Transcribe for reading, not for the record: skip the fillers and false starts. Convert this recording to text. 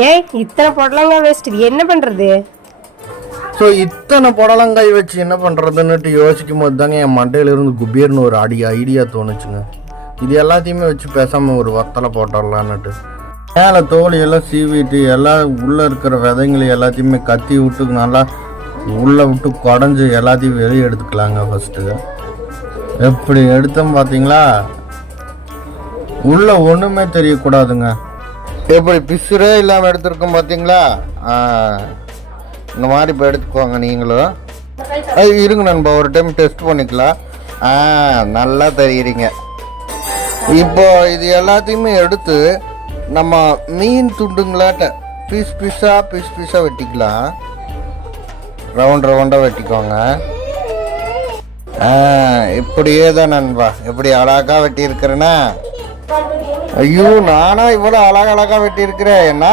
ஏய், இத்தனை புடலங்காய் வச்சுட்டு என்ன பண்றது? ஸோ இத்தனை புடலங்காய் வச்சு என்ன பண்ணுறதுன்னுட்டு யோசிக்கும் போது தாங்க என் மண்டையிலிருந்து குபீர்னு ஒரு ஐடியா தோணுச்சுங்க. இது எல்லாத்தையுமே வச்சு பேசாமல் ஒரு வத்தலை போட்டுடலான்னுட்டு மேலே தோலையெல்லாம் சீவிட்டு எல்லாம் உள்ளே இருக்கிற விதைங்களை எல்லாத்தையுமே கத்தி விட்டு நல்லா உள்ளே விட்டு குடஞ்சி எல்லாத்தையும் வெளியே எடுத்துக்கலாங்க. ஃபஸ்ட்டு எப்படி எடுத்தோம் பார்த்தீங்களா, உள்ளே ஒன்றுமே தெரியக்கூடாதுங்க. எப்படி பிசுரே இல்லாமல் எடுத்துருக்கோம் பார்த்தீங்களா. இந்த மாதிரி இப்போ எடுத்துக்கோங்க நீங்களும். இருங்க நண்பா, ஒரு டைம் டெஸ்ட் பண்ணிக்கலாம். நல்லா தெரியுறீங்க. இப்போ இது எல்லாத்தையுமே எடுத்து நம்ம மீன் துண்டுங்களாட்ட பீஸ் பீஸாக வெட்டிக்கலாம். ரவுண்டாக வெட்டிக்கோங்க. இப்படியே தான் நண்பா, எப்படி அழகாக வெட்டி இருக்கிறேன்னா. ஐயோ, நானா இவ்வளோ அழகாக வெட்டி இருக்கிறேன் என்ன